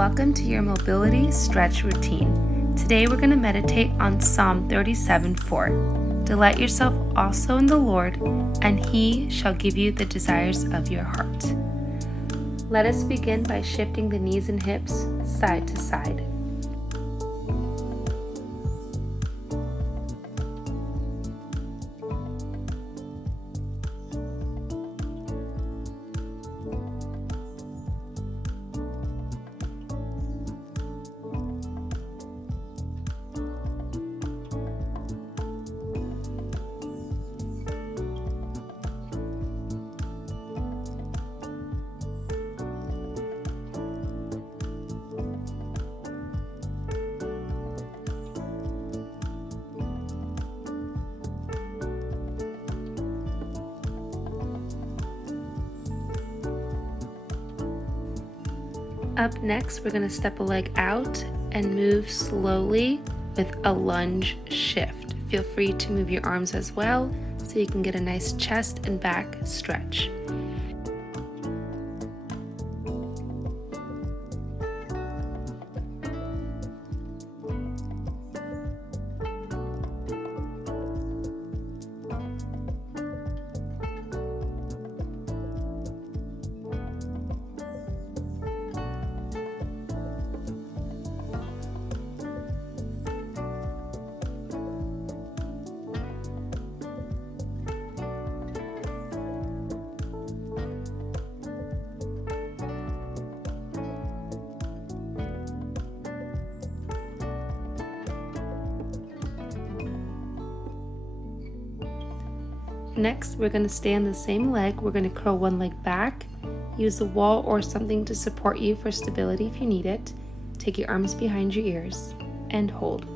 Welcome to your mobility stretch routine. Today we're going to meditate on Psalm 37:4. Delight yourself also in the Lord, and He shall give you the desires of your heart. Let us begin by shifting the knees and hips side to side. Up next, we're going to step a leg out and move slowly with a lunge shift. Feel free to move your arms as well so you can get a nice chest and back stretch. Next, we're going to stay on the same leg. We're going to curl one leg back. Use the wall or something to support you for stability if you need it. Take your arms behind your ears and hold.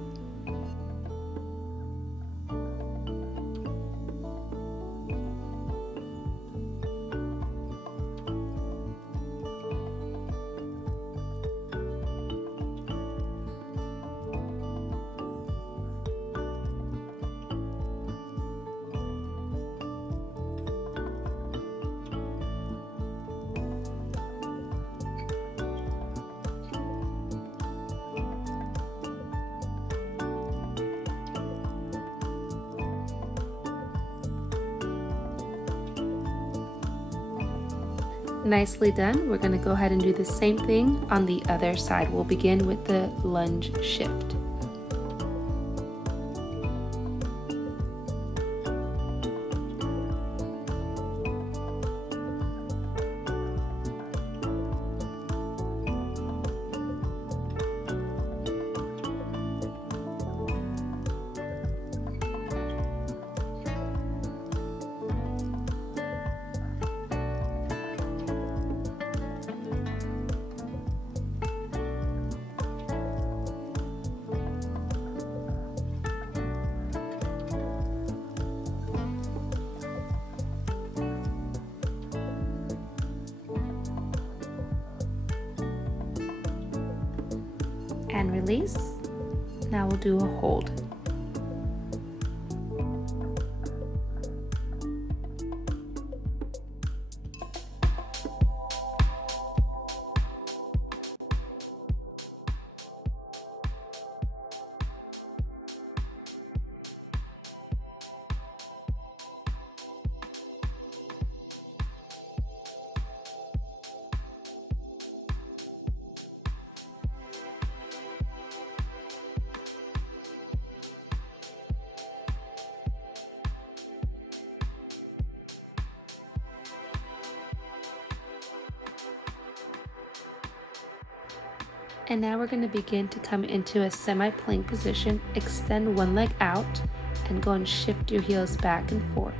Nicely done. We're going to go ahead and do the same thing on the other side. We'll begin with the lunge shift. And release. Now we'll do a hold. And now we're going to begin to come into a semi-plank position. Extend one leg out and go and shift your heels back and forth.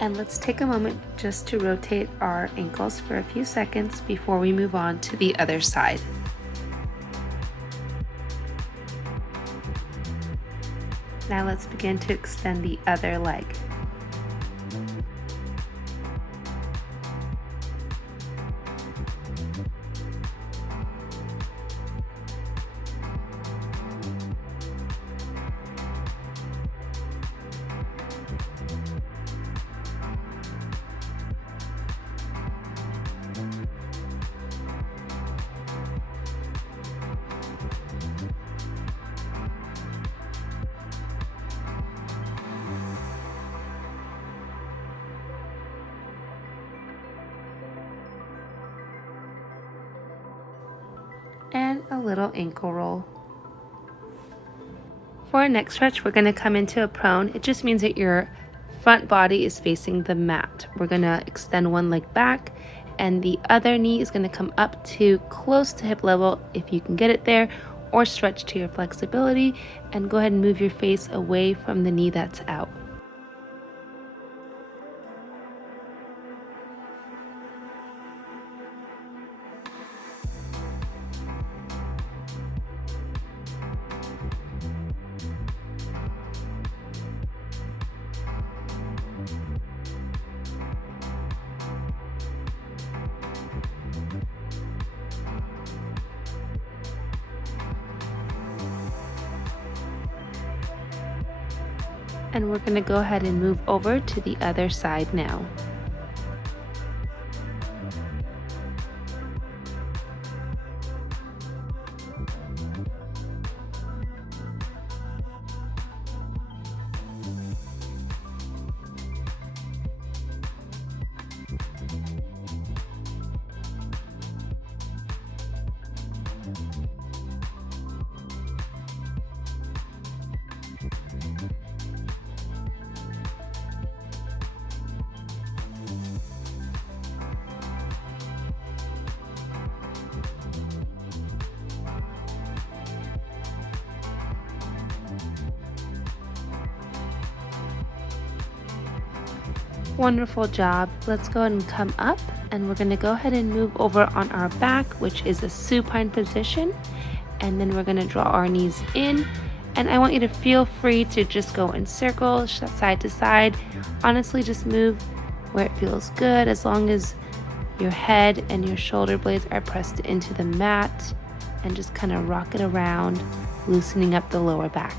And let's take a moment just to rotate our ankles for a few seconds before we move on to the other side. Now let's begin to extend the other leg. And a little ankle roll. For our next stretch, we're going to come into a prone. It just means that your front body is facing the mat. We're going to extend one leg back, and the other knee is going to come up to close to hip level if you can get it there, or stretch to your flexibility, and go ahead and move your face away from the knee that's out. And we're going to go ahead and move over to the other side now. Wonderful job. Let's go ahead and come up, and we're going to go ahead and move over on our back, which is a supine position, and then we're going to draw our knees in, and I want you to feel free to just go in circles, side to side. Honestly, just move where it feels good, as long as your head and your shoulder blades are pressed into the mat, and just kind of rock it around, loosening up the lower back.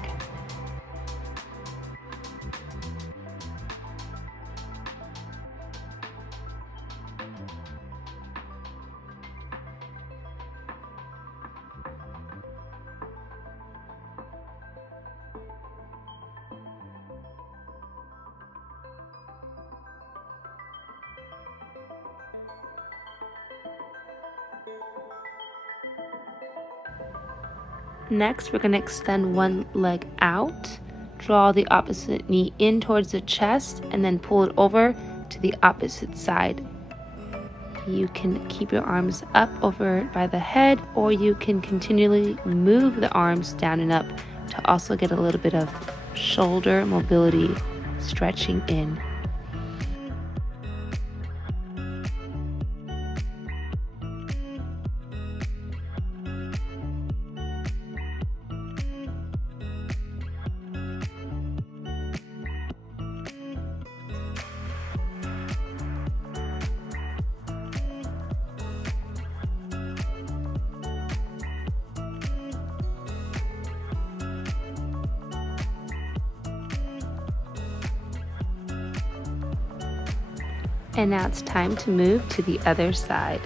Next, we're going to extend one leg out, draw the opposite knee in towards the chest, and then pull it over to the opposite side. You can keep your arms up over by the head, or you can continually move the arms down and up to also get a little bit of shoulder mobility stretching in. And now it's time to move to the other side.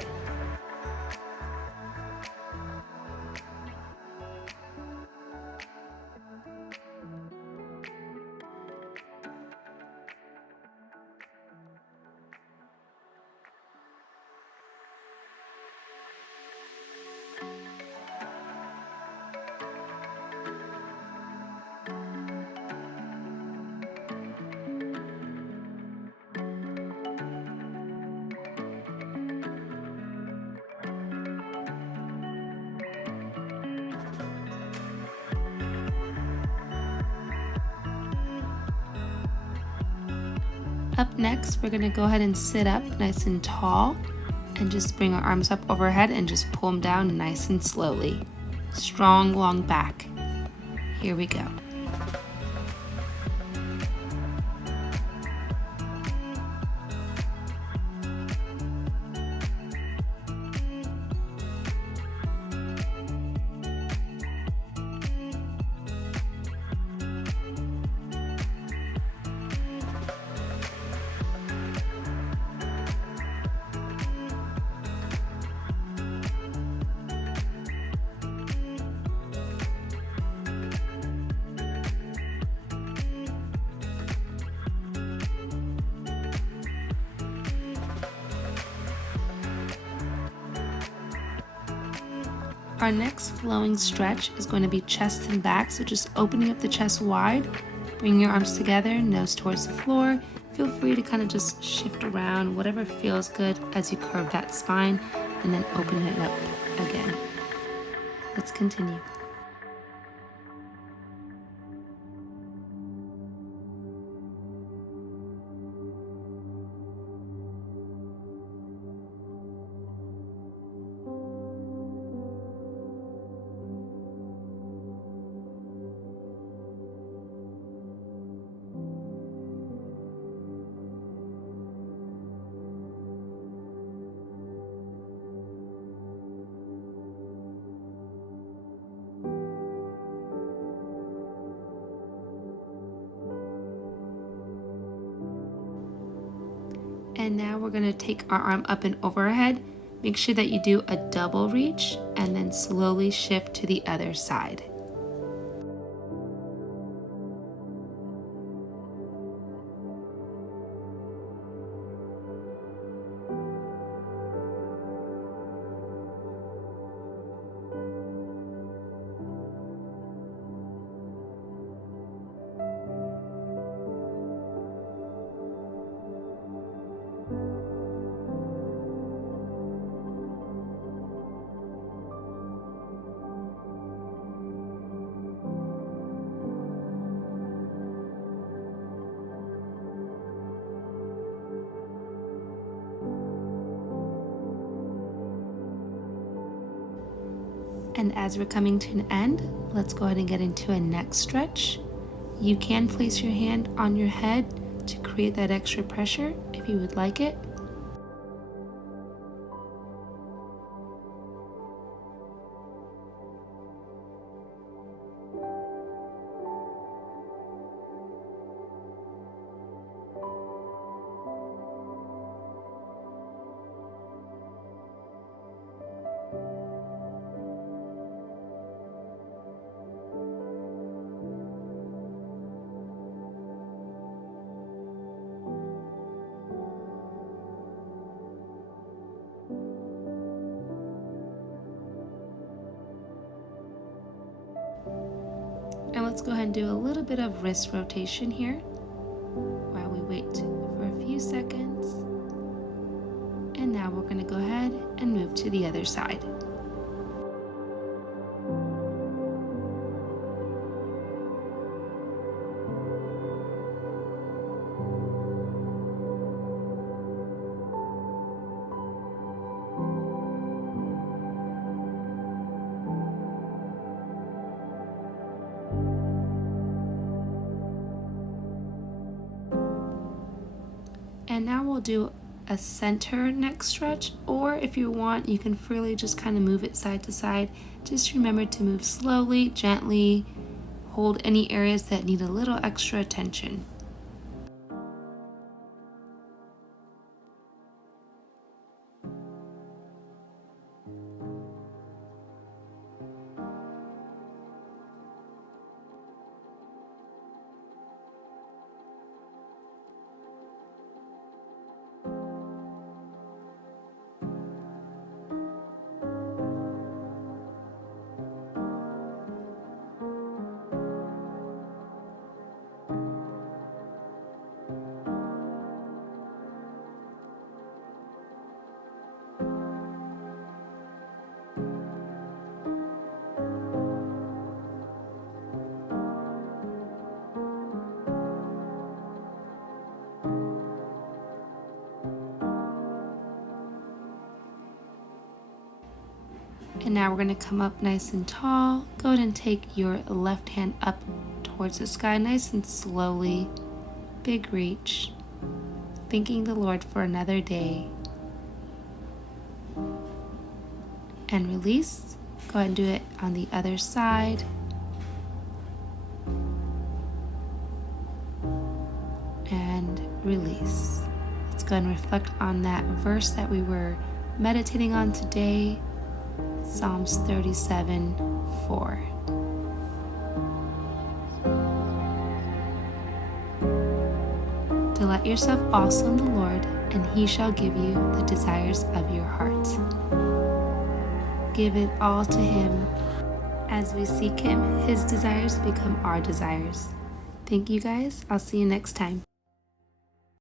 Up next, we're gonna go ahead and sit up nice and tall and just bring our arms up overhead and just pull them down nice and slowly. Strong, long back. Here we go. Our next flowing stretch is going to be chest and back, so just opening up the chest wide, bring your arms together, nose towards the floor. Feel free to kind of just shift around, whatever feels good as you curve that spine, and then open it up again. Let's continue. And now we're going to take our arm up and overhead. Make sure that you do a double reach and then slowly shift to the other side. And as we're coming to an end, let's go ahead and get into a neck stretch. You can place your hand on your head to create that extra pressure if you would like it. And let's go ahead and do a little bit of wrist rotation here while we wait for a few seconds. And now we're going to go ahead and move to the other side. And now we'll do a center neck stretch, or if you want, you can freely just kind of move it side to side. Just remember to move slowly, gently, hold any areas that need a little extra attention. And now we're going to come up nice and tall. Go ahead and take your left hand up towards the sky, nice and slowly. Big reach. Thanking the Lord for another day. And release. Go ahead and do it on the other side. And release. Let's go ahead and reflect on that verse that we were meditating on today. Psalms 37:4. Delight yourself also in the Lord, and he shall give you the desires of your heart. Give it all to him. As we seek him, his desires become our desires. Thank you guys. I'll see you next time.